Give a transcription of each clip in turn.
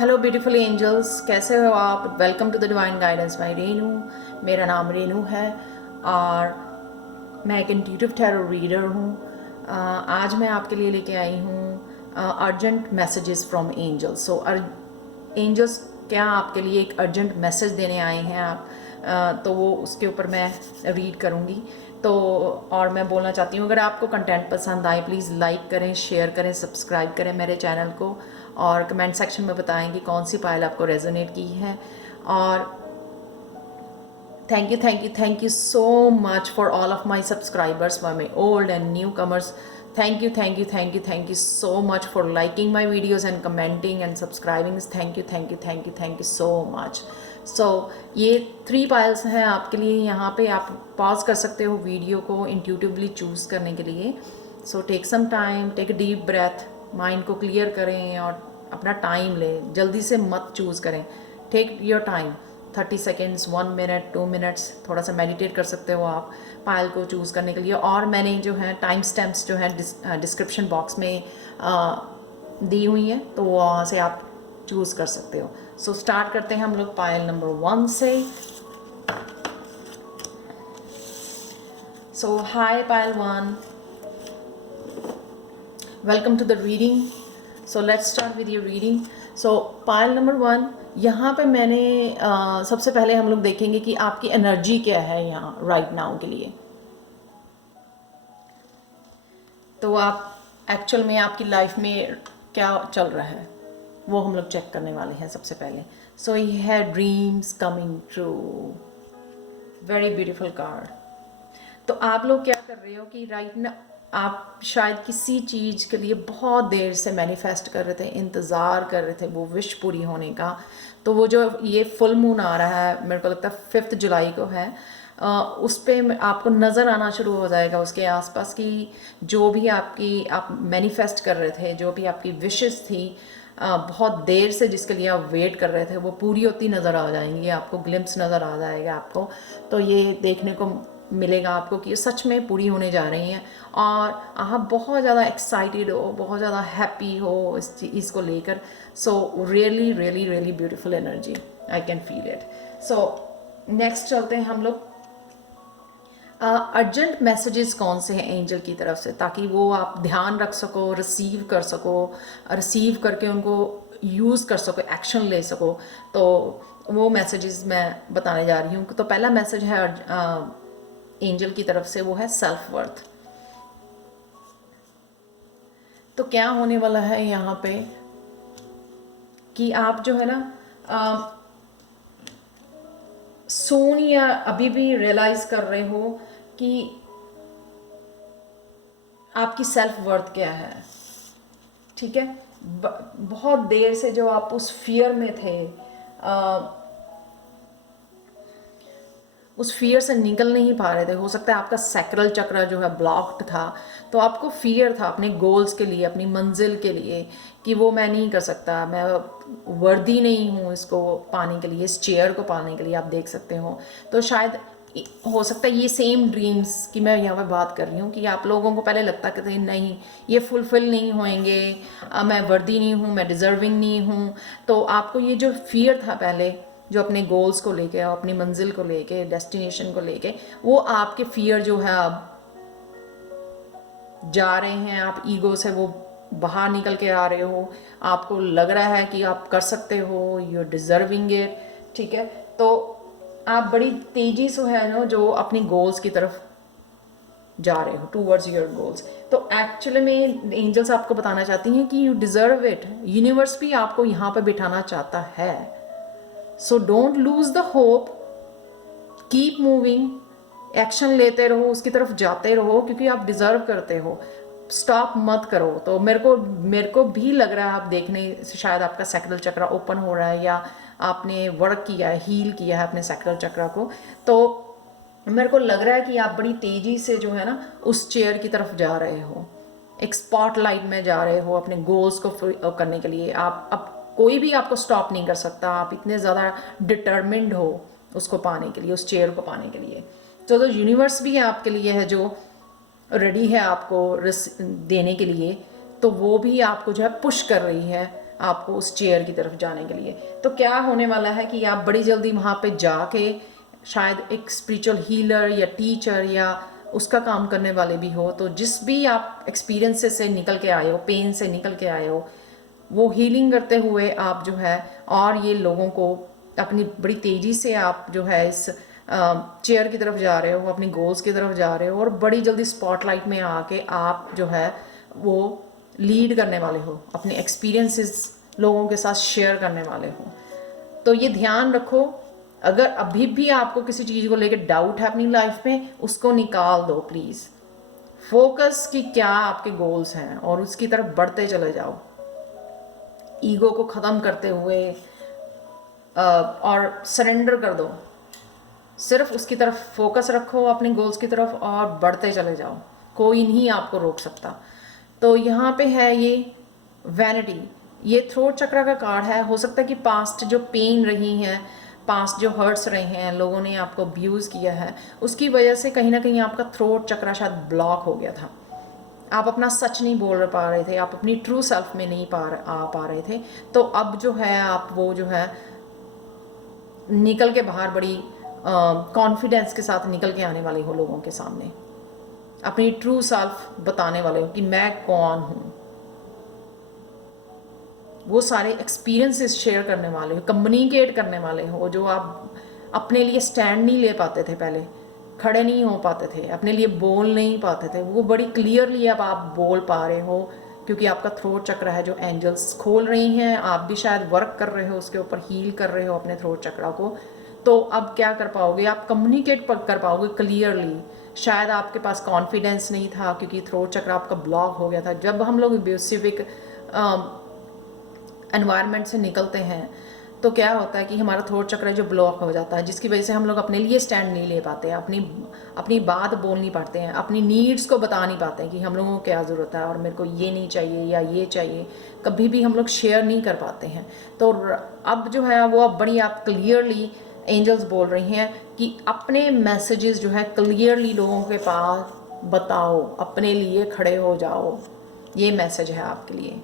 Hello beautiful angels, कैसे हो आप? Welcome to the divine guidance by Renu. मेरा नाम रेनू है और मैं एक इंट्यूटिव टैरो रीडर हूँ। आज मैं आपके लिए लेके आई हूँ urgent messages from angels. Angels क्या आपके लिए एक अर्जेंट मैसेज देने आए हैं आप, तो वो उसके ऊपर मैं रीड करूँगी। तो और मैं बोलना चाहती हूँ, अगर आपको कंटेंट पसंद आए प्लीज़ लाइक करें, शेयर करें, सब्सक्राइब करें मेरे चैनल को और कमेंट सेक्शन में बताएं कि कौन सी पायल आपको रेजोनेट की है। और thank you so much for all of my subscribers, for my old and newcomers. Thank you so much for liking my videos and commenting and subscribing. Thank you so much. So ये 3 piles हैं आपके लिए। यहाँ पे आप pause कर सकते हो वीडियो को इंट्यूटिवली चूज़ करने के लिए। So take some time, take a deep breath, mind को क्लियर करें और अपना टाइम लें, जल्दी से मत चूज़ करें। Take your time, 30 seconds, 1 minute, 2 minutes, थोड़ा सा मेडिटेट कर सकते हो आप पायल को चूज़ करने के लिए। और मैंने जो है टाइम स्टैम्प्स जो है डिस्क्रिप्शन बॉक्स में दी हुई है, तो वहाँ से आप चूज़ कर सकते हो। सो स्टार्ट करते हैं हम लोग पायल नंबर 1 से। So hi Payal 1, welcome to the reading. So let's start with your reading. So Payal number 1, यहाँ पे मैंने सबसे पहले हम लोग देखेंगे कि आपकी एनर्जी क्या है यहाँ राइट नाउ के लिए। तो आप एक्चुअल में आपकी लाइफ में क्या चल रहा है वो हम लोग चेक करने वाले हैं सबसे पहले। सो ये है dreams coming true, very beautiful card. तो आप लोग क्या कर रहे हो कि राइट ना, आप शायद किसी चीज़ के लिए बहुत देर से मैनिफेस्ट कर रहे थे, इंतज़ार कर रहे थे वो विश पूरी होने का। तो वो जो ये फुल मून आ रहा है, मेरे को लगता है 5 जुलाई को है, उस पर आपको नज़र आना शुरू हो जाएगा उसके आसपास की जो भी आप मैनिफेस्ट कर रहे थे, जो भी आपकी विशेस थी बहुत देर से जिसके लिए आप वेट कर रहे थे, वो पूरी होती नज़र आ जाएंगी आपको, ग्लिम्प्स नज़र आ जाएगा आपको। तो ये देखने को मिलेगा आपको कि ये सच में पूरी होने जा रही हैं और आप बहुत ज़्यादा एक्साइटेड हो, बहुत ज़्यादा हैप्पी हो इस चीज़ को लेकर। So really really really beautiful energy, I can feel it. So next चलते हैं हम लोग। अर्जेंट मैसेजेस कौन से हैं एंजल की तरफ से, ताकि वो आप ध्यान रख सको, रिसीव कर सको, रिसीव करके उनको यूज़ कर सको, एक्शन ले सको। तो वो मैसेजेस मैं बताने जा रही हूँ। तो पहला मैसेज है एंजल की तरफ से, वो है सेल्फ वर्थ। तो क्या होने वाला है यहाँ पे कि आप जो है ना सोन या अभी भी रियलाइज कर रहे हो कि आपकी सेल्फ वर्थ क्या है। ठीक है, बहुत देर से जो आप उस फियर में थे, उस फियर से निकल नहीं पा रहे थे। हो सकता है आपका सैक्रल चक्र जो है ब्लॉक्ड था, तो आपको फियर था अपने गोल्स के लिए, अपनी मंजिल के लिए, कि वो मैं नहीं कर सकता, मैं वर्दी नहीं हूँ इसको पाने के लिए, इस चेयर को पाने के लिए। आप देख सकते हो। तो शायद हो सकता है ये सेम ड्रीम्स की मैं यहाँ पे बात कर रही हूँ कि आप लोगों को पहले लगता कि नहीं ये फुलफिल नहीं होंगे, मैं वर्दी नहीं हूँ, मैं डिज़र्विंग नहीं हूँ। तो आपको ये जो फियर था पहले, जो अपने गोल्स को लेके, अपनी मंजिल को लेके, डेस्टिनेशन को लेके, वो आपके फियर जो है अब जा रहे हैं। आप ईगो से वो बाहर निकल के आ रहे हो, आपको लग रहा है कि आप कर सकते हो, यू आर डिजर्विंग इट। ठीक है, तो आप बड़ी तेजी से है ना जो अपनी गोल्स की तरफ जा रहे हो, टूवर्ड्स योर गोल्स। तो एक्चुअली में एंजल्स आपको बताना चाहती हैं कि यू डिजर्व इट। यूनिवर्स भी आपको यहाँ पर बिठाना चाहता है। So don't lose the hope, keep moving, action लेते रहो, उसकी तरफ जाते रहो, क्योंकि आप डिजर्व करते हो। स्टॉप मत करो। तो मेरे को भी लग रहा है, आप देखने से शायद आपका सैक्रल चक्र ओपन हो रहा है, या आपने वर्क किया है, हील किया है अपने सैक्रल चक्र को। तो मेरे को लग रहा है कि आप बड़ी तेजी से जो है ना उस चेयर की तरफ जा रहे हो, एक स्पॉटलाइट में जा रहे हो अपने गोल्स को करने के लिए। आप अब कोई भी आपको स्टॉप नहीं कर सकता, आप इतने ज़्यादा डिटर्मिन्ड हो उसको पाने के लिए, उस चेयर को पाने के लिए। तो यूनिवर्स भी आपके लिए है जो रेडी है आपको देने के लिए। तो वो भी आपको जो है पुश कर रही है आपको उस चेयर की तरफ जाने के लिए। तो क्या होने वाला है कि आप बड़ी जल्दी वहाँ पे जाके शायद एक स्पिरिचुअल हीलर या टीचर या उसका काम करने वाले भी हो, तो जिस भी आप एक्सपीरियंस से निकल के आए हो, पेन से निकल के आए हो, वो हीलिंग करते हुए आप जो है और ये लोगों को अपनी बड़ी तेज़ी से आप जो है इस चेयर की तरफ जा रहे हो, अपनी गोल्स की तरफ जा रहे हो, और बड़ी जल्दी स्पॉटलाइट में आके आप जो है वो लीड करने वाले हो, अपने एक्सपीरियंसेस लोगों के साथ शेयर करने वाले हो। तो ये ध्यान रखो, अगर अभी भी आपको किसी चीज़ को लेकर डाउट है अपनी लाइफ में, उसको निकाल दो प्लीज़। फोकस कि क्या आपके गोल्स हैं और उसकी तरफ बढ़ते चले जाओ, ईगो को ख़त्म करते हुए और सरेंडर कर दो। सिर्फ उसकी तरफ फोकस रखो, अपने गोल्स की तरफ, और बढ़ते चले जाओ, कोई नहीं आपको रोक सकता। तो यहाँ पे है ये वैनिटी, ये थ्रोट चक्र का कार्ड है। हो सकता है कि पास्ट जो पेन रही हैं, पास्ट जो हर्ट्स रहे हैं, लोगों ने आपको अब्यूज़ किया है, उसकी वजह से कहीं ना कहीं आपका थ्रोट चक्र शायद ब्लॉक हो गया था। आप अपना सच नहीं बोल पा रहे थे, आप अपनी ट्रू सेल्फ में नहीं आ पा रहे थे। तो अब जो है आप वो जो है निकल के बाहर बड़ी कॉन्फिडेंस के साथ निकल के आने वाले हो लोगों के सामने, अपनी ट्रू सेल्फ बताने वाले हो कि मैं कौन हूँ। वो सारे एक्सपीरियंसेस शेयर करने वाले हो, कम्युनिकेट करने वाले हो, जो आप अपने लिए स्टैंड नहीं ले पाते थे, पहले खड़े नहीं हो पाते थे, अपने लिए बोल नहीं पाते थे, वो बड़ी क्लियरली अब आप बोल पा रहे हो, क्योंकि आपका थ्रोट चक्र है जो एंजल्स खोल रही हैं। आप भी शायद वर्क कर रहे हो उसके ऊपर, हील कर रहे हो अपने थ्रोट चक्र को। तो अब क्या कर पाओगे, आप कम्युनिकेट कर पाओगे क्लियरली। शायद आपके पास कॉन्फिडेंस नहीं था क्योंकि थ्रोट चक्र आपका ब्लॉक हो गया था। जब हम लोग बेसिक एनवायरनमेंट से निकलते हैं तो क्या होता है कि हमारा थ्रोट चक्र जो ब्लॉक हो जाता है, जिसकी वजह से हम लोग अपने लिए स्टैंड नहीं ले पाते हैं, अपनी बात बोल नहीं पाते हैं, अपनी नीड्स को बता नहीं पाते हैं कि हम लोगों को क्या ज़रूरत है और मेरे को ये नहीं चाहिए या ये चाहिए, कभी भी हम लोग शेयर नहीं कर पाते हैं। तो अब जो है वो अब बड़ी आप क्लियरली एंजल्स बोल रही हैं कि अपने मैसेजेस जो है क्लियरली लोगों के पास बताओ, अपने लिए खड़े हो जाओ। ये मैसेज है आपके लिए,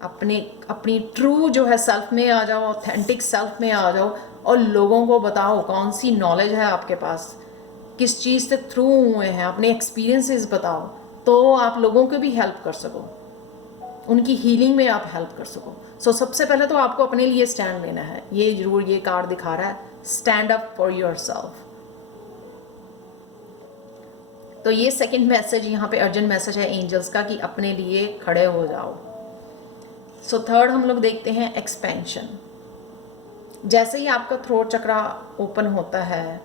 अपनी ट्रू जो है सेल्फ में आ जाओ, ऑथेंटिक सेल्फ में आ जाओ और लोगों को बताओ कौन सी नॉलेज है आपके पास, किस चीज़ से थ्रू हुए हैं, अपने एक्सपीरियंसेस बताओ, तो आप लोगों को भी हेल्प कर सको, उनकी हीलिंग में आप हेल्प कर सको। सो सबसे पहले तो आपको अपने लिए स्टैंड लेना है। ये जरूर ये कार्ड दिखा रहा है, stand up for your self. तो ये सेकंड मैसेज यहाँ पे अर्जेंट मैसेज है एंजल्स का कि अपने लिए खड़े हो जाओ। सो थर्ड हम लोग देखते हैं एक्सपेंशन। जैसे ही आपका थ्रोट चक्र ओपन होता है,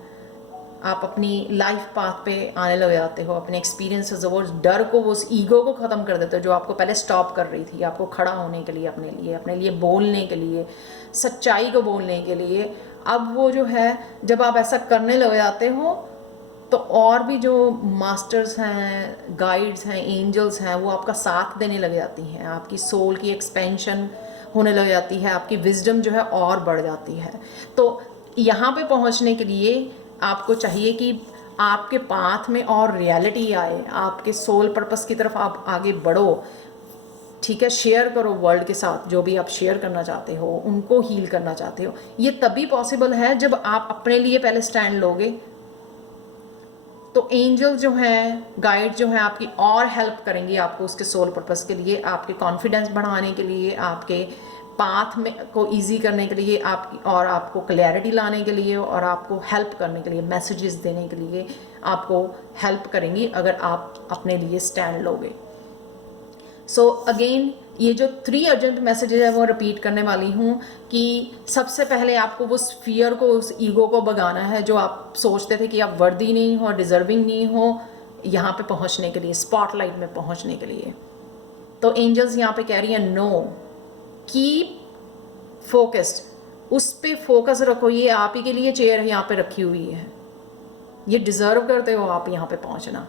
आप अपनी लाइफ पाथ पे आने लग जाते हो, अपने एक्सपीरियंसेस, वो डर को, वो उस ईगो को ख़त्म कर देते हो जो आपको पहले स्टॉप कर रही थी आपको खड़ा होने के लिए, अपने लिए बोलने के लिए, सच्चाई को बोलने के लिए। अब वो जो है जब आप ऐसा करने लग जाते हो तो और भी जो मास्टर्स हैं, गाइड्स हैं, एंजल्स हैं, वो आपका साथ देने लग जाती हैं, आपकी सोल की एक्सपेंशन होने लग जाती है, आपकी विजडम जो है और बढ़ जाती है। तो यहाँ पे पहुँचने के लिए आपको चाहिए कि आपके पाथ में और रियलिटी आए, आपके सोल पर्पस की तरफ आप आगे बढ़ो। ठीक है, शेयर करो वर्ल्ड के साथ जो भी आप शेयर करना चाहते हो, उनको हील करना चाहते हो। ये तभी पॉसिबल है जब आप अपने लिए पहले स्टैंड लोगे। तो एंजल जो हैं, गाइड जो हैं, आपकी और हेल्प करेंगी आपको उसके सोल पर्पस के लिए, आपके कॉन्फिडेंस बढ़ाने के लिए, आपके पाथ में को इजी करने के लिए, आपको क्लैरिटी लाने के लिए और आपको हेल्प करने के लिए, मैसेजेस देने के लिए आपको हेल्प करेंगी अगर आप अपने लिए स्टैंड लोगे। सो अगेन ये जो 3 अर्जेंट मैसेजेस है वो रिपीट करने वाली हूँ कि सबसे पहले आपको उस फियर को, उस ईगो को भगाना है जो आप सोचते थे कि आप वर्दी नहीं हो, डिजर्विंग नहीं हो यहाँ पे पहुँचने के लिए, स्पॉटलाइट में पहुँचने के लिए। तो एंजल्स यहाँ पे कह रही हैं नो, कीप फोकस्ड, उस पे फोकस रखो। ये आप ही के लिए चेयर यहाँ पे रखी हुई है, ये डिजर्व करते हो आप यहाँ पे पहुँचना।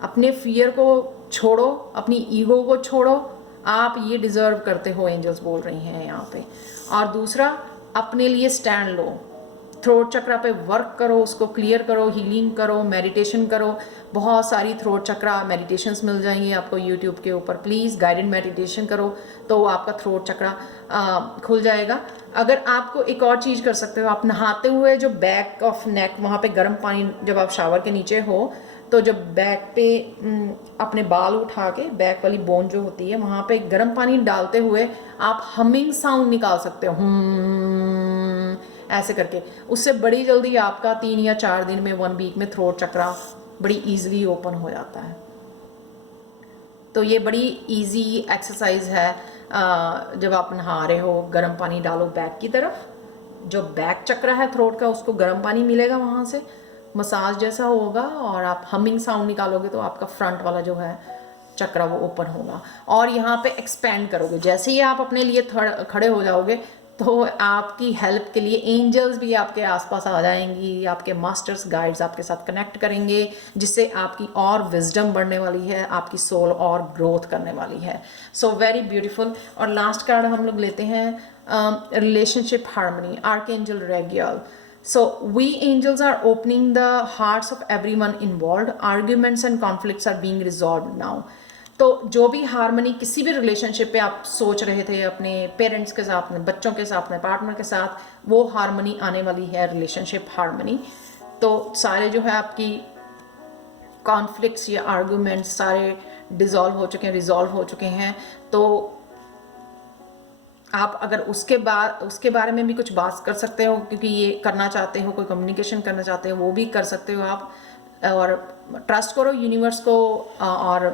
अपने फियर को छोड़ो, अपनी ईगो को छोड़ो, आप ये डिज़र्व करते हो, एंजल्स बोल रही हैं यहाँ पे। और दूसरा, अपने लिए स्टैंड लो, थ्रोट चक्रा पे वर्क करो, उसको क्लियर करो, हीलिंग करो, मेडिटेशन करो। बहुत सारी थ्रोट चक्रा मेडिटेशंस मिल जाएंगी आपको यूट्यूब के ऊपर। प्लीज़ गाइडेड मेडिटेशन करो तो आपका थ्रोट चक्रा खुल जाएगा। अगर आपको एक और चीज़ कर सकते हो, आप नहाते हुए जो बैक ऑफ नेक, वहाँ पे गर्म पानी, जब आप शावर के नीचे हो तो जब बैक पे अपने बाल उठा के बैक वाली बोन जो होती है वहाँ पे गर्म पानी डालते हुए आप हमिंग साउंड निकाल सकते हो, ऐसे करके। उससे बड़ी जल्दी आपका 3 या 4 दिन में, 1 वीक में थ्रोट चक्रा बड़ी ईजिली ओपन हो जाता है। तो ये बड़ी इजी एक्सरसाइज है। जब आप नहा रहे हो गर्म पानी डालो बैक की तरफ, जो बैक चक्र है थ्रोट का उसको गर्म पानी मिलेगा, वहाँ से मसाज जैसा होगा और आप हमिंग साउंड निकालोगे तो आपका फ्रंट वाला जो है चक्र वो ओपन होगा। और यहाँ पे एक्सपेंड करोगे, जैसे ही आप अपने लिए खड़े हो जाओगे तो आपकी हेल्प के लिए एंजल्स भी आपके आसपास आ जाएंगी, आपके मास्टर्स गाइड्स आपके साथ कनेक्ट करेंगे, जिससे आपकी और विजडम बढ़ने वाली है, आपकी सोल और ग्रोथ करने वाली है। So very beautiful. और लास्ट कार्ड हम लोग लेते हैं relationship harmony, archangel Raguel. So we angels are opening the hearts of everyone involved. Arguments and conflicts are being resolved now. तो जो भी हारमनी किसी भी रिलेशनशिप पे आप सोच रहे थे, अपने पेरेंट्स के साथ, अपने बच्चों के साथ, अपने पार्टनर के साथ, वो हारमनी आने वाली है, रिलेशनशिप हारमनी। तो सारे जो है आपकी कॉन्फ्लिक्ट्स या आर्गूमेंट्स सारे डिज़ोल्व हो चुके हैं, रिजॉल्व हो चुके हैं। तो आप अगर उसके बारे में भी कुछ बात कर सकते हो, क्योंकि ये करना चाहते हो, कोई कम्युनिकेशन करना चाहते हो, वो भी कर सकते हो आप। और ट्रस्ट करो यूनिवर्स को और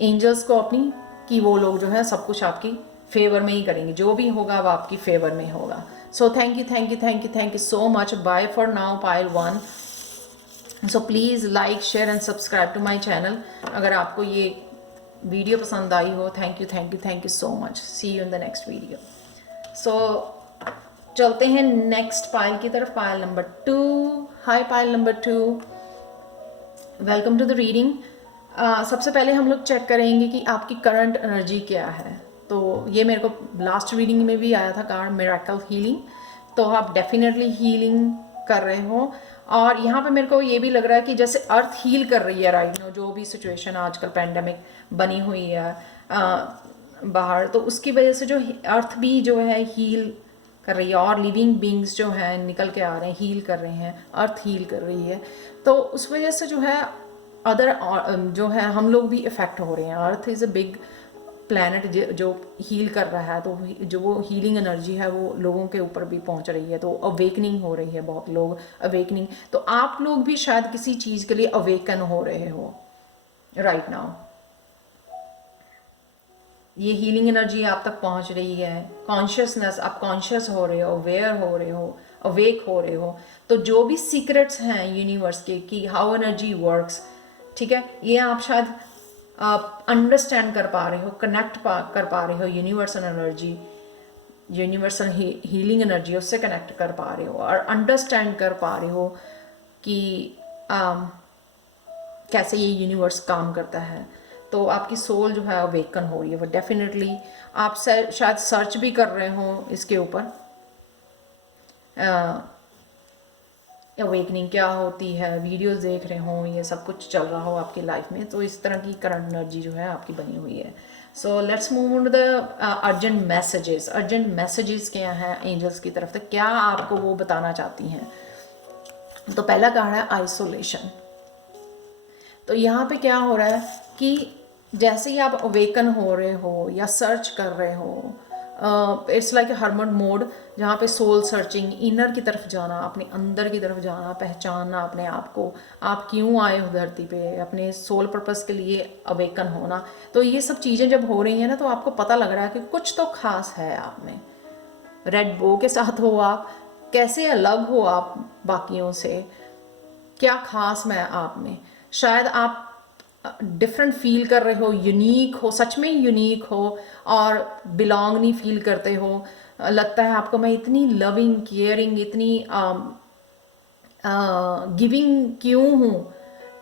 एंजल्स को अपनी, कि वो लोग जो है सब कुछ आपकी फेवर में ही करेंगे, जो भी होगा वो आपकी फेवर में होगा। So thank you, thank you, thank you, thank you so much. Bye for now pile 1। So please like, share and subscribe to my channel अगर आपको ये वीडियो पसंद आई हो। Thank you, thank you, thank you so much. See you in the next video. So चलते हैं next pile की तरफ, pile number 2। Hi pile number 2, welcome to the reading. सबसे पहले हम लोग चेक करेंगे कि आपकी करंट एनर्जी क्या है। तो ये मेरे को लास्ट रीडिंग में भी आया था कार्ड, मिरेकल हीलिंग। तो आप डेफिनेटली हीलिंग कर रहे हो। और यहाँ पे मेरे को ये भी लग रहा है कि जैसे अर्थ हील कर रही है राइट नाउ, जो भी सिचुएशन आजकल पैंडेमिक बनी हुई है बाहर, तो उसकी वजह से जो अर्थ भी जो है हील कर रही है, और लिविंग बींग्स जो हैं निकल के आ रहे हैं, हील कर रहे हैं, अर्थ हील कर रही है। तो उस वजह से जो है अदर जो है हम लोग भी इफ़ेक्ट हो रहे हैं। Earth is a big planet जो हील कर रहा है, तो जो वो हीलिंग एनर्जी है वो लोगों के ऊपर भी पहुंच रही है। तो अवेकनिंग हो रही है, बहुत लोग अवेकनिंग। तो आप लोग भी शायद किसी चीज़ के लिए अवेकन हो रहे हो राइट नाउ। ये हीलिंग एनर्जी आप तक पहुंच रही है, कॉन्शियसनेस, आप कॉन्शियस हो रहे हो, अवेयर हो रहे हो, अवेक हो रहे हो। तो जो भी सीक्रेट्स हैं यूनिवर्स के कि हाउ एनर्जी वर्क्स, ठीक है, ये आप शायद आप अंडरस्टैंड कर पा रहे हो, कनेक्ट कर पा रहे हो universal energy, universal healing energy, उससे कनेक्ट कर पा रहे हो और अंडरस्टैंड कर पा रहे हो कि कैसे ये यूनिवर्स काम करता है। तो आपकी सोल जो है अवेकन हो रही है। वो डेफिनेटली आप शायद सर्च भी कर रहे हो इसके ऊपर, अवेकनिंग क्या होती है, वीडियोस देख रहे हो, ये सब कुछ चल रहा हो आपकी लाइफ में। तो इस तरह की करंट एनर्जी जो है आपकी बनी हुई है। So let's move on to the urgent messages. Urgent messages क्या हैं एंजल्स की तरफ से, क्या आपको वो बताना चाहती हैं। तो पहला कार्ड है आइसोलेशन। तो यहाँ पे क्या हो रहा है कि जैसे ही आप अवेकन हो रहे हो या सर्च कर रहे हो, इट्स लाइक ए हर्मट मोड, जहाँ पे सोल सर्चिंग, इनर की तरफ जाना, अपने अंदर की तरफ जाना, पहचानना अपने आप को, आप क्यों आए हो धरती पे, अपने सोल पर्पस के लिए अवेकन होना। तो ये सब चीज़ें जब हो रही हैं ना, तो आपको पता लग रहा है कि कुछ तो खास है आप में। रेड बो के साथ हो आप, कैसे अलग हो आप बाकियों से, क्या खास में आप में। शायद आप डिफरेंट फील कर रहे हो, यूनिक हो, सच में यूनिक हो और बिलोंग नहीं फील करते हो। लगता है आपको मैं इतनी लविंग, केयरिंग, इतनी गिविंग क्यों हूँ।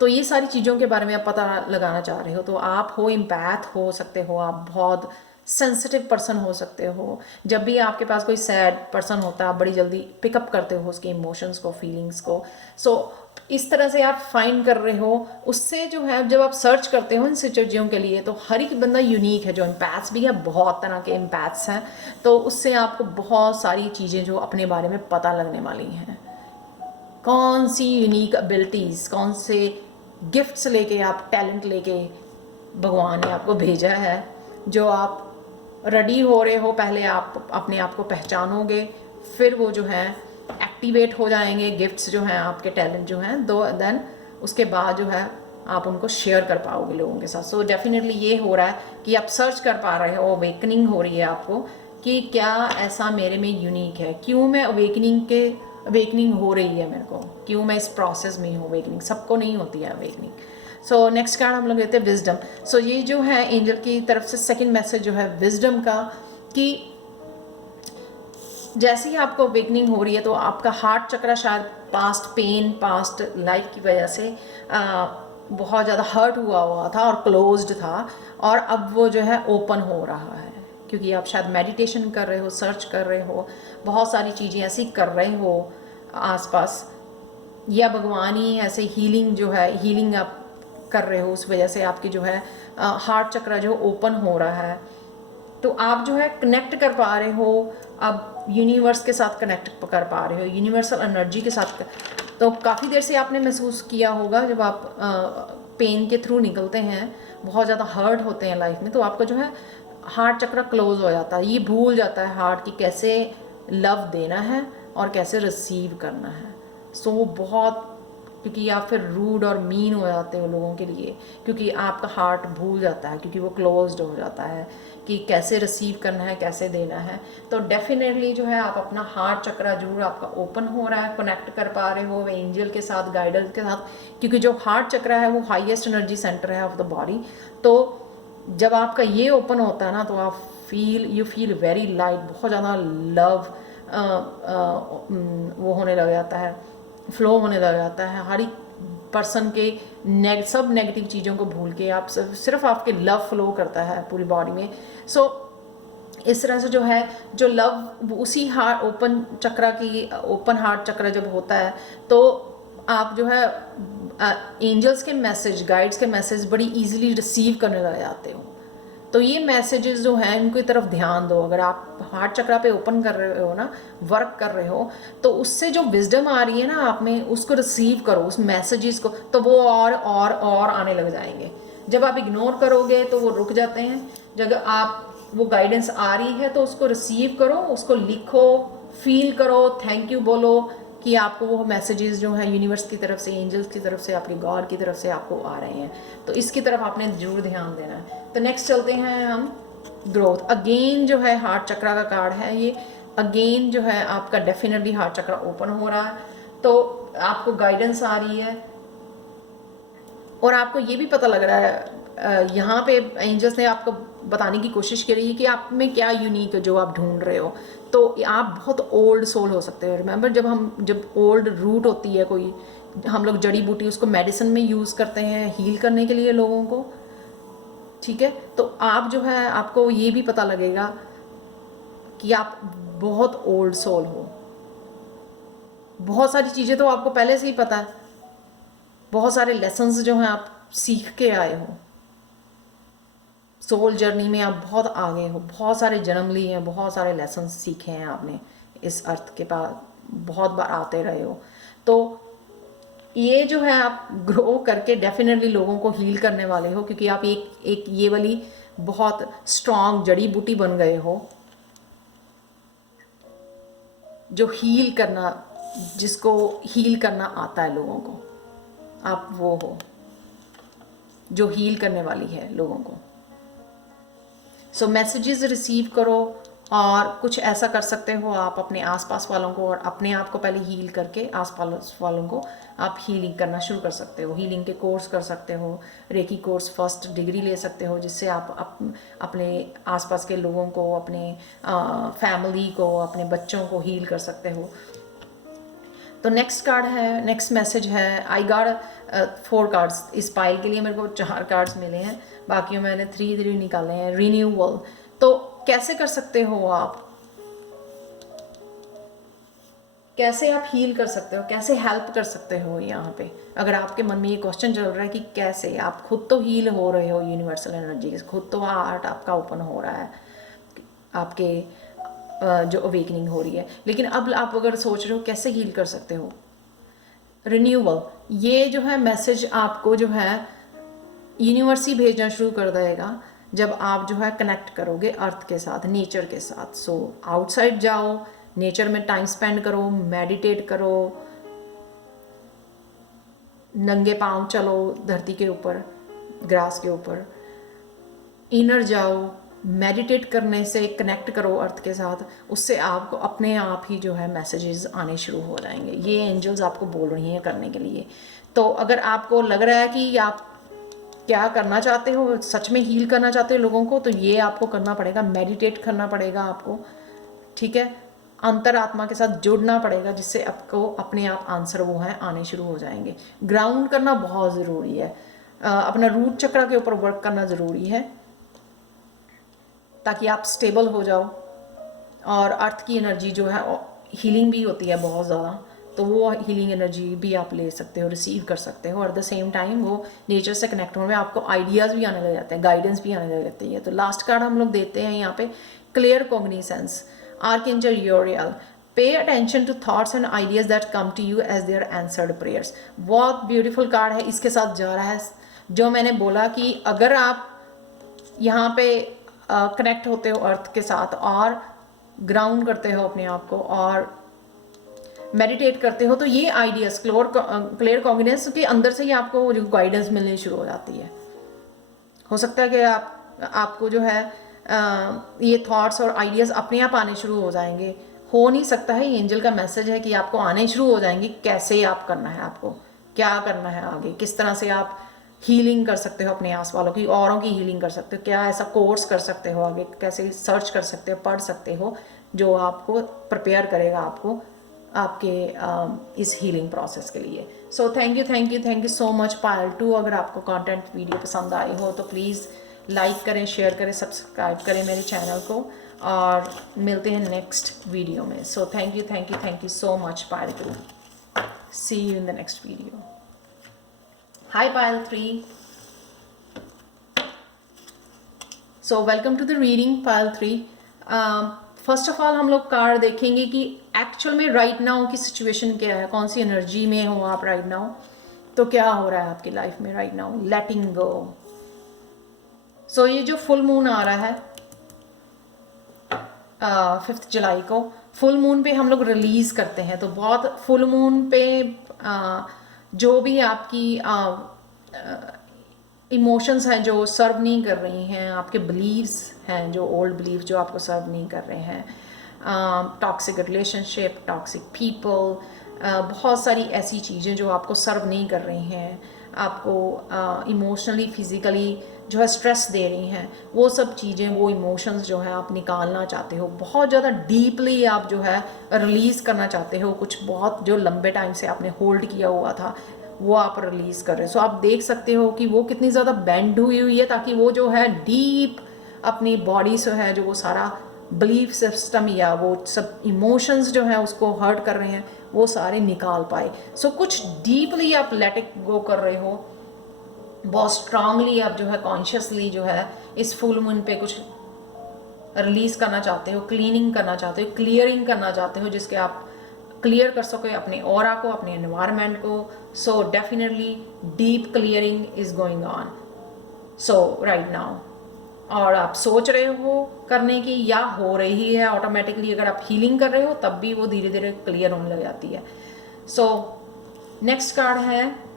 तो ये सारी चीज़ों के बारे में आप पता लगाना चाह रहे हो। तो आप हो एम्पैथ हो सकते हो, आप बहुत सेंसिटिव पर्सन हो सकते हो। जब भी आपके पास कोई सैड पर्सन होता है आप बड़ी जल्दी पिकअप करते हो उसके इमोशंस को, फीलिंग्स को। सो इस तरह से आप फाइंड कर रहे हो। उससे जो है जब आप सर्च करते हो इन चीज़ों के लिए तो हर एक बंदा यूनिक है। जो एम्पैथ्स भी है, बहुत तरह के एम्पैथ्स हैं, तो उससे आपको बहुत सारी चीज़ें जो अपने बारे में पता लगने वाली हैं। कौन सी यूनिक एबिलिटीज़, कौन से गिफ्ट्स लेके आप, टैलेंट लेके भगवान ने आपको भेजा है, जो आप रेडी हो रहे हो। पहले आप अपने आप को पहचानोगे, फिर वो जो है एक्टिवेट हो जाएंगे गिफ्ट्स जो हैं, आपके टैलेंट जो हैं, देन उसके बाद जो है आप उनको शेयर कर पाओगे लोगों के साथ। सो डेफिनेटली ये हो रहा है कि आप सर्च कर पा रहे हो, अवेकनिंग हो रही है आपको कि क्या ऐसा मेरे में यूनिक है, क्यों मैं अवेकनिंग हो रही है मेरे को, क्यों मैं इस प्रोसेस में हूँ। अवेकनिंग सबको नहीं होती है अवेकनिंग। सो नेक्स्ट कार्ड हम लोग लेते हैं विजडम। सो ये जो है एंजल की तरफ से सेकंड मैसेज जो है विजडम का, कि जैसे ही आपको अवेकनिंग हो रही है तो आपका हार्ट चक्र शायद पास्ट पेन, पास्ट लाइफ की वजह से बहुत ज़्यादा हर्ट हुआ था और क्लोज्ड था, और अब वो जो है ओपन हो रहा है, क्योंकि आप शायद मेडिटेशन कर रहे हो, सर्च कर रहे हो, बहुत सारी चीज़ें ऐसी कर रहे हो आसपास, या भगवान ही ऐसे हीलिंग जो है, हीलिंग आप कर रहे हो, उस वजह से आपकी जो है हार्ट चक्र जो ओपन हो रहा है। तो आप जो है कनेक्ट कर पा रहे हो, अब यूनिवर्स के साथ कनेक्ट कर पा रहे हो, यूनिवर्सल एनर्जी के साथ। तो काफ़ी देर से आपने महसूस किया होगा जब आप पेन के थ्रू निकलते हैं, बहुत ज़्यादा हर्ट होते हैं लाइफ में, तो आपका जो है हार्ट चक्र क्लोज हो जाता है। ये भूल जाता है हार्ट कि कैसे लव देना है और कैसे रिसीव करना है। सो बहुत, क्योंकि आप फिर रूड और मीन हो जाते हो लोगों के लिए, क्योंकि आपका हार्ट भूल जाता है, क्योंकि वो क्लोज्ड हो जाता है कि कैसे रिसीव करना है, कैसे देना है। तो डेफिनेटली जो है आप अपना हार्ट चक्र जरूर आपका ओपन हो रहा है, कनेक्ट कर पा रहे हो एंजल के साथ, गाइडेंस के साथ, क्योंकि जो हार्ट चक्र है वो हाईएस्ट एनर्जी सेंटर है ऑफ द बॉडी। तो जब आपका ये ओपन होता है ना तो आप यू फील वेरी लाइट, बहुत ज़्यादा लव वो होने लग जाता है, फ्लो होने लग जाता है। हर एक पर्सन के सब नेगेटिव चीज़ों को भूल के आप सिर्फ आपके लव फ्लो करता है पूरी बॉडी में। सो इस तरह से जो है, जो लव उसी हार्ट ओपन चक्र की, ओपन हार्ट चक्र जब होता है तो आप जो है एंजल्स के मैसेज, गाइड्स के मैसेज बड़ी इजीली रिसीव करने लग जाते हो। तो ये मैसेजेस जो हैं इनकी तरफ ध्यान दो। अगर आप हार्ट चक्र पे ओपन कर रहे हो ना, वर्क कर रहे हो, तो उससे जो विजडम आ रही है ना आप में, उसको रिसीव करो, उस मैसेजेस को, तो वो और आने लग जाएंगे। जब आप इग्नोर करोगे तो वो रुक जाते हैं। जब आप वो गाइडेंस आ रही है तो उसको रिसीव करो, उसको लिखो, फील करो, थैंक यू बोलो कि आपको वो मैसेजेस जो हैं यूनिवर्स की तरफ से, एंजल्स की तरफ से, आपकी गॉड की तरफ से आपको आ रहे हैं। तो इसकी तरफ आपने जरूर ध्यान देना है। तो नेक्स्ट चलते हैं हम ग्रोथ। अगेन जो है हार्ट चक्र का कार्ड है ये। अगेन जो है आपका डेफिनेटली हार्ट चक्र ओपन हो रहा है, तो आपको गाइडेंस आ रही है, और आपको ये भी पता लग रहा है यहाँ पे एंजल्स ने आपको बताने की कोशिश करी है कि आप में क्या यूनिक है जो आप ढूंढ रहे हो। तो आप बहुत ओल्ड सोल हो सकते हो। रिमेंबर, जब ओल्ड रूट होती है कोई, हम लोग जड़ी बूटी उसको मेडिसिन में यूज़ करते हैं हील करने के लिए लोगों को, ठीक है। तो आप जो है, आपको ये भी पता लगेगा कि आप बहुत ओल्ड सोल हो। बहुत सारी चीज़ें तो आपको पहले से ही पता है, बहुत सारे लेसन्स जो हैं आप सीख के आए हो। सोल जर्नी में आप बहुत आगे हो, बहुत सारे जन्म लिए हैं, बहुत सारे लेसन्स सीखे हैं आपने इस अर्थ के पास, बहुत बार आते रहे हो। तो ये जो है आप ग्रो करके डेफिनेटली लोगों को हील करने वाले हो, क्योंकि आप एक ये वाली बहुत स्ट्रॉन्ग जड़ी बूटी बन गए हो जो हील करना, जिसको हील करना आता है लोगों को। आप वो हो जो हील करने वाली है लोगों को। सो मैसेजेस रिसीव करो, और कुछ ऐसा कर सकते हो आप अपने आसपास वालों को, और अपने आप को पहले हील करके आसपास वालों को आप हीलिंग करना शुरू कर सकते हो। हीलिंग के कोर्स कर सकते हो, रेकी कोर्स फर्स्ट डिग्री ले सकते हो, जिससे आप अपने आसपास के लोगों को, अपने फैमिली को, अपने बच्चों को हील कर सकते हो। तो नेक्स्ट कार्ड है, नेक्स्ट मैसेज है, आई गॉट 4 कार्ड्स। इस पाइल के लिए मेरे को 4 कार्ड्स मिले हैं, बाकी मैंने 3 निकाले हैं। रिन्यूअल, तो कैसे कर सकते हो आप, कैसे आप हील कर सकते हो, कैसे हेल्प कर सकते हो यहाँ पे? अगर आपके मन में ये क्वेश्चन चल रहा है कि कैसे, आप खुद तो हील हो रहे हो यूनिवर्सल एनर्जी से, खुद तो हार्ट आपका ओपन हो रहा है, आपके जो अवेकनिंग हो रही है, लेकिन अब आप अगर सोच रहे हो कैसे हील कर सकते हो, रिन्यूअल, ये जो है मैसेज आपको जो है यूनिवर्स ही भेजना शुरू कर देगा जब आप जो है कनेक्ट करोगे अर्थ के साथ, नेचर के साथ। सो आउटसाइड जाओ, नेचर में टाइम स्पेंड करो, मेडिटेट करो, नंगे पांव चलो धरती के ऊपर, ग्रास के ऊपर, इनर जाओ, मेडिटेट करने से कनेक्ट करो अर्थ के साथ, उससे आपको अपने आप ही जो है मैसेजेस आने शुरू हो जाएंगे। ये एंजल्स आपको बोल रही हैं करने के लिए। तो अगर आपको लग रहा है कि आप क्या करना चाहते हो, सच में हील करना चाहते हो लोगों को, तो ये आपको करना पड़ेगा, मेडिटेट करना पड़ेगा आपको, ठीक है, अंतरात्मा के साथ जुड़ना पड़ेगा, जिससे आपको अपने आप आंसर वो हैं आने शुरू हो जाएंगे। ग्राउंड करना बहुत ज़रूरी है, अपना रूट चक्र के ऊपर वर्क करना ज़रूरी है ताकि आप स्टेबल हो जाओ। और अर्थ की एनर्जी जो है हीलिंग भी होती है बहुत ज़्यादा, तो वो हीलिंग एनर्जी भी आप ले सकते हो, रिसीव कर सकते हो, और एट द सेम टाइम वो नेचर से कनेक्ट होने में आपको आइडियाज़ भी आने लग जाते हैं, गाइडेंस भी आने लग जाती है। तो लास्ट कार्ड हम लोग देते हैं यहाँ पे clear cognisance, archangel Uriel, pay attention to thoughts and ideas that come to you as their answered prayers. बहुत ब्यूटीफुल कार्ड है, इसके साथ जा रहा है जो मैंने बोला कि अगर आप यहाँ पे कनेक्ट होते हो अर्थ के साथ और ग्राउंड करते हो अपने आप को और मेडिटेट करते हो, तो ये आइडियाज क्लियर कॉग्निजेंस के अंदर से ही आपको जो गाइडेंस मिलनी शुरू हो जाती है। हो सकता है कि आपको जो है ये थॉट्स और आइडियाज़ अपने आप आने शुरू हो जाएंगे। हो नहीं सकता है, ये एंजल का मैसेज है कि आपको आने शुरू हो जाएंगे। कैसे आप करना है, आपको क्या करना है आगे, किस तरह से आप हीलिंग कर सकते हो अपने आस वालों की, औरों की हीलिंग कर सकते हो, क्या ऐसा कोर्स कर सकते हो आगे, कैसे सर्च कर सकते हो, पढ़ सकते हो, जो आपको प्रिपेयर करेगा आपको आपके इस हीलिंग प्रोसेस के लिए। So thank you so much पायल 2। अगर आपको कंटेंट वीडियो पसंद आई हो तो प्लीज़ लाइक करें, शेयर करें, सब्सक्राइब करें मेरे चैनल को, और मिलते हैं नेक्स्ट वीडियो में। So thank you so much Payal 2। See you in the next video. Hi Payal 3। So welcome to the reading Payal 3। First of all हम लोग कार्ड देखेंगे कि एक्चुअल में राइट नाउ की सिचुएशन क्या है, कौन सी एनर्जी में हो आप राइट नाउ, तो क्या हो रहा है आपकी लाइफ में राइट नाउ। लेटिंग गो। सो ये जो फुल मून आ रहा है 5 जुलाई को, फुल मून पे हम लोग रिलीज करते हैं। तो बहुत फुल मून पे जो भी आपकी इमोशंस हैं जो सर्व नहीं कर रही हैं, आपके बिलीव्स हैं जो ओल्ड बिलीव जो आपको सर्व नहीं कर रहे हैं, टॉक्सिक रिलेशनशिप, टॉक्सिक पीपल, बहुत सारी ऐसी चीज़ें जो आपको सर्व नहीं कर रही हैं, आपको इमोशनली फिज़िकली जो है स्ट्रेस दे रही हैं, वो सब चीज़ें, वो इमोशंस जो है आप निकालना चाहते हो, बहुत ज़्यादा डीपली आप जो है रिलीज़ करना चाहते हो। कुछ बहुत जो लंबे टाइम से आपने होल्ड किया हुआ था वो आप रिलीज़ कर रहे हो। सो आप देख सकते हो कि वो कितनी ज़्यादा बेंड हुई है, ताकि वो जो है डीप अपनी बॉडी से है जो वो सारा बिलीफ सिस्टम या वो सब इमोशंस जो हैं उसको हर्ट कर रहे हैं वो सारे निकाल पाए। सो कुछ डीपली आप लेट इट गो कर रहे हो, बहुत स्ट्रांगली आप जो है कॉन्शियसली जो है इस फुल मून पे कुछ रिलीज करना चाहते हो, क्लीनिंग करना चाहते हो, क्लियरिंग करना चाहते हो, जिसके आप क्लियर कर सके अपने ऑरा को, अपने एनवायरनमेंट को। So definitely deep clearing is going on so right now. और आप सोच रहे हो करने की या हो रही है ऑटोमेटिकली, अगर आप हीलिंग कर रहे हो तब भी वो धीरे धीरे क्लियर होने लग जाती है। सो नेक्स्ट कार्ड है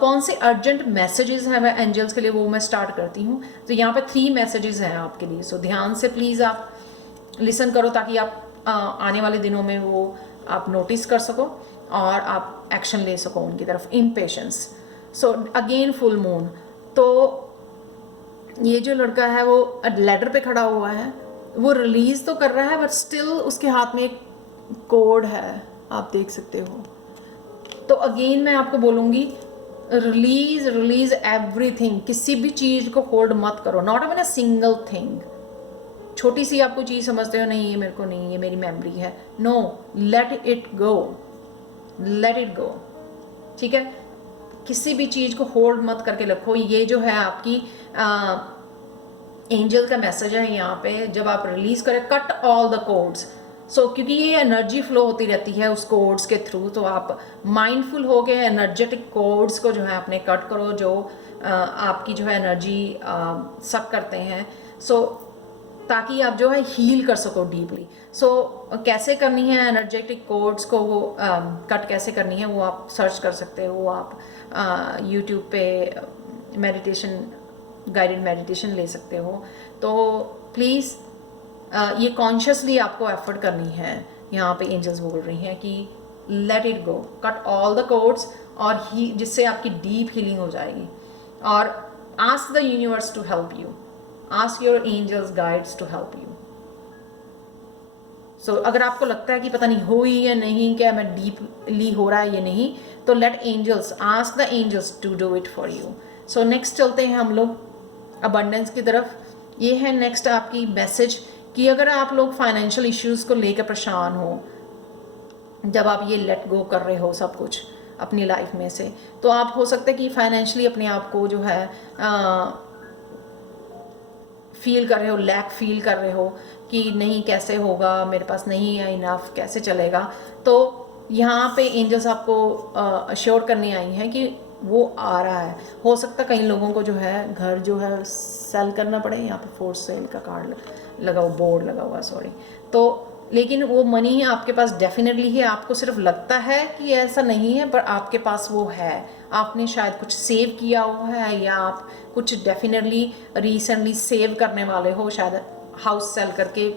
कौन से अर्जेंट मैसेजेस हैं वह एंजल्स के लिए, वो मैं स्टार्ट करती हूँ। तो यहाँ पे 3 मैसेजेस हैं आपके लिए। सो ध्यान से प्लीज़ आप लिसन करो ताकि आप आने वाले दिनों में वो आप नोटिस कर सको और आप एक्शन ले सको उनकी तरफ। Impatience. So again full moon. तो ये जो लड़का है वो लैडर पे खड़ा हुआ है, वो रिलीज तो कर रहा है बट स्टिल उसके हाथ में एक कोड है, आप देख सकते हो। तो अगेन मैं आपको बोलूँगी रिलीज एवरीथिंग, किसी भी चीज़ को होल्ड मत करो, not even a single thing. छोटी सी आपको चीज़ समझते हो, नहीं ये मेरे को नहीं, ये मेरी मेमोरी है। No, let it go, let it go, ठीक है। किसी भी चीज़ को होल्ड मत करके रखो। ये जो है आपकी एंजल का मैसेज है यहाँ पे, जब आप रिलीज करें, कट ऑल द कोड्स। सो क्योंकि ये एनर्जी फ्लो होती रहती है उस कोड्स के थ्रू, तो आप माइंडफुल हो गए एनर्जेटिक कोड्स को जो है अपने कट करो, जो आपकी जो है एनर्जी सक करते हैं। सो ताकि आप जो है हील कर सको डीपली। सो कैसे करनी है एनर्जेटिक कोड्स को, वो कट कैसे करनी है वो आप सर्च कर सकते हो। आप यूट्यूब पे मेडिटेशन, गाइडेड मेडिटेशन ले सकते हो। तो प्लीज़ ये कॉन्शियसली आपको एफर्ट करनी है। यहाँ पे एंजल्स बोल रही हैं कि let it go, cut all the cords, और जिससे आपकी डीप हीलिंग हो जाएगी। और ask the universe to help you, ask your angels guides to help you. So अगर आपको लगता है कि पता नहीं हुई या नहीं, क्या मैं डीपली हो रहा है या नहीं, तो let angels, ask the angels to do it for you. So next चलते हैं हम लोग अबंडेंस की तरफ। ये है नेक्स्ट आपकी मैसेज कि अगर आप लोग फाइनेंशियल इश्यूज को लेकर परेशान हो, जब आप ये लेट गो कर रहे हो सब कुछ अपनी लाइफ में से, तो आप हो सकता है कि फाइनेंशियली अपने आप को जो है फील कर रहे हो, लैक फील कर रहे हो कि नहीं कैसे होगा, मेरे पास नहीं है इनफ, कैसे चलेगा। तो यहाँ पे एंजल्स आपको अश्योर करने आई हैं कि वो आ रहा है। हो सकता है कई लोगों को जो है घर जो है सेल करना पड़े, यहाँ पे फोर्स सेल का कार्ड लगा हुआ, बोर्ड लगा हुआ, सॉरी। तो लेकिन वो मनी आपके पास डेफिनेटली है, आपको सिर्फ लगता है कि ऐसा नहीं है, पर आपके पास वो है। आपने शायद कुछ सेव किया हुआ है, या आप कुछ डेफिनेटली रिसेंटली सेव करने वाले हो, शायद हाउस सेल करके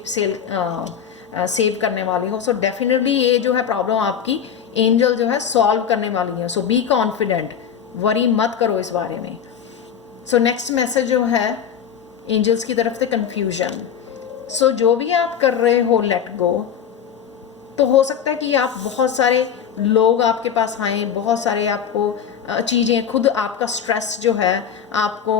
सेव करने वाले हो। सो डेफिनेटली ये जो है प्रॉब्लम आपकी एंजल जो है सॉल्व करने वाली है। सो बी कॉन्फिडेंट, वरी मत करो इस बारे में। सो नेक्स्ट मैसेज जो है एंजल्स की तरफ से, कन्फ्यूजन। सो जो भी आप कर रहे हो लेट गो, तो हो सकता है कि आप बहुत सारे लोग आपके पास आए, बहुत सारे आपको चीज़ें, खुद आपका स्ट्रेस जो है आपको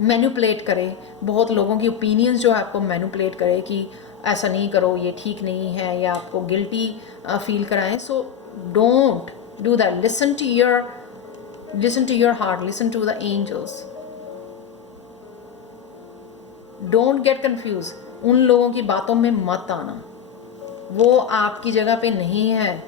मैनिपुलेट करे, बहुत लोगों की ओपिनियंस जो है आपको मैनिपुलेट करे कि ऐसा नहीं करो, ये ठीक नहीं है, या आपको गिल्टी फील कराएं। So don't do that, listen to your heart, listen to the angels, don't get confuse. उन लोगों की बातों में मत आना, वो आपकी जगह पे नहीं है।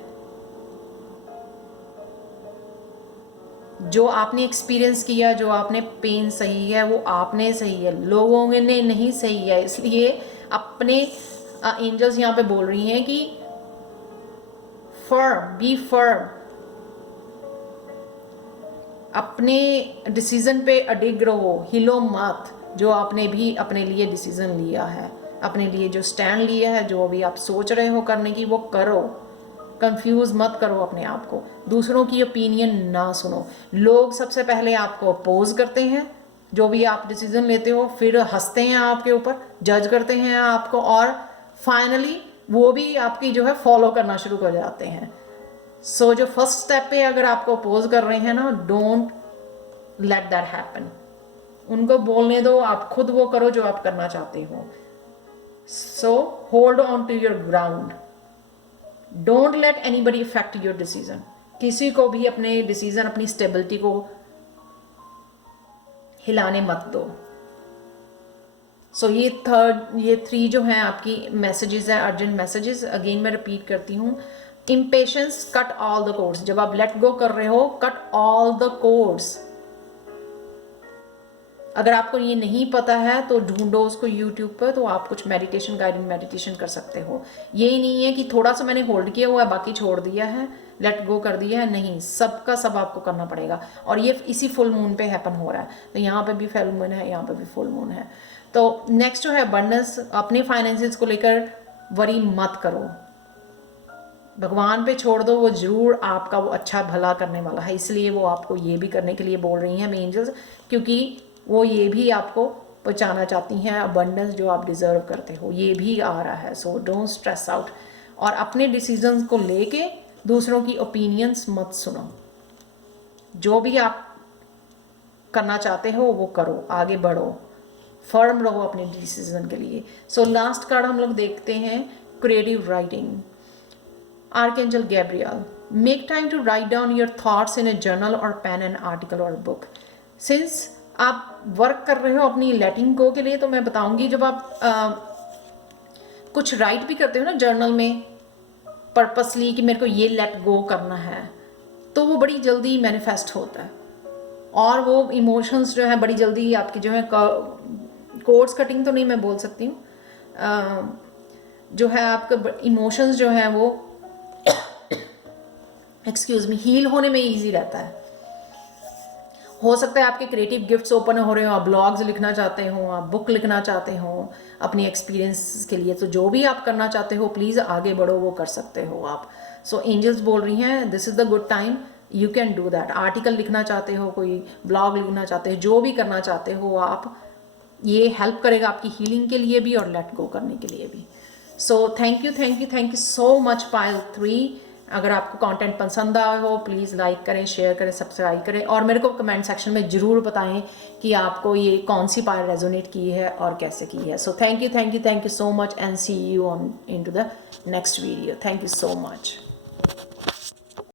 जो आपने एक्सपीरियंस किया, जो आपने पेन सही है, वो आपने सही है, लोगों ने नहीं सही है। इसलिए अपने एंजल्स यहाँ पे बोल रही हैं कि फर्म, बी फर्म, अपने डिसीजन पे अडिग रहो, हिलो मत। जो आपने भी अपने लिए डिसीजन लिया है, अपने लिए जो स्टैंड लिया है, जो भी आप सोच रहे हो करने की, वो करो। कंफ्यूज मत करो अपने आप को, दूसरों की ओपिनियन ना सुनो। लोग सबसे पहले आपको अपोज करते हैं, जो भी आप डिसीजन लेते हो, फिर हंसते हैं आपके ऊपर, जज करते हैं आपको, और फाइनली वो भी आपकी जो है फॉलो करना शुरू कर जाते हैं। सो जो फर्स्ट स्टेप पे अगर आपको अपोज कर रहे हैं ना, डोंट लेट दैट हैपन। उनको बोलने दो, आप खुद वो करो जो आप करना चाहते हो। So hold on to your ground, don't let anybody effect your decision. किसी को भी अपने डिसीजन, अपनी स्टेबिलिटी को हिलाने मत दो। सो ये थ्री जो हैं आपकी मैसेजेस हैं, अर्जेंट मैसेजेस। अगेन मैं रिपीट करती हूँ, impatience, cut all the codes. जब आप लेट गो कर रहे हो, कट ऑल द कोड्स। अगर आपको ये नहीं पता है तो ढूंढो उसको यूट्यूब पर, तो आप कुछ मेडिटेशन, गाइडेड मेडिटेशन कर सकते हो। यही नहीं है कि थोड़ा सा मैंने होल्ड किया हुआ है, बाकी छोड़ दिया है, लेट गो कर दिया है, नहीं, सबका सब आपको करना पड़ेगा। और ये इसी फुल मून पे हैपन हो रहा है। तो यहाँ पे भी फुल मून है, यहाँ पे भी फुल मून है। तो नेक्स्ट जो है अबंडेंस, अपने फाइनेंसिस को लेकर वरी मत करो, भगवान पे छोड़ दो, वो जरूर आपका वो अच्छा भला करने वाला है। इसलिए वो आपको ये भी करने के लिए बोल रही हैं एंजल्स, क्योंकि वो ये भी आपको पहुँचाना चाहती हैं अबंडेंस जो आप डिज़र्व करते हो, ये भी आ रहा है। सो डोंट स्ट्रेस आउट, और अपने डिसीजंस को लेके दूसरों की ओपिनियंस मत सुनो। जो भी आप करना चाहते हो वो करो, आगे बढ़ो। फर्म रहो अपने डिसीजन के लिए। सो लास्ट कार्ड हम लोग देखते हैं creative writing. Archangel Gabriel, make time to write down your thoughts in a journal और पेन एन आर्टिकल और बुक। सिंस आप वर्क कर रहे हो अपनी लेटिंग गो के लिए, तो मैं बताऊंगी जब आप कुछ राइट भी करते हो ना जर्नल में पर्पसली कि मेरे को ये लेट गो करना है, तो वो बड़ी जल्दी मैनिफेस्ट होता है और वो इमोशंस जो है बड़ी जल्दी आपकी जो है कोर्स कटिंग तो नहीं मैं बोल सकती हूँ, जो है आपका इमोशंस जो है वो एक्सक्यूज मी हील होने में ईजी रहता है। हो सकता है आपके क्रिएटिव गिफ्ट्स ओपन हो रहे हो, आप ब्लॉग्स लिखना चाहते हो, आप बुक लिखना चाहते हो अपनी एक्सपीरियंस के लिए, तो जो भी आप करना चाहते हो प्लीज़ आगे बढ़ो, वो कर सकते हो आप। सो एंजल्स बोल रही हैं this is the good time, you can do that. Article लिखना चाहते हो, कोई ब्लॉग लिखना चाहते हो, जो भी करना चाहते हो आप, ये हेल्प करेगा आपकी हीलिंग के लिए भी और लेट गो करने के लिए भी। So thank you so much pile 3। अगर आपको कंटेंट पसंद आया हो प्लीज़ लाइक करें, शेयर करें, सब्सक्राइब करें और मेरे को कमेंट सेक्शन में ज़रूर बताएं कि आपको ये कौन सी पायल रेजोनेट की है और कैसे की है। So thank you so much and see you on in to the next video. Thank you so much.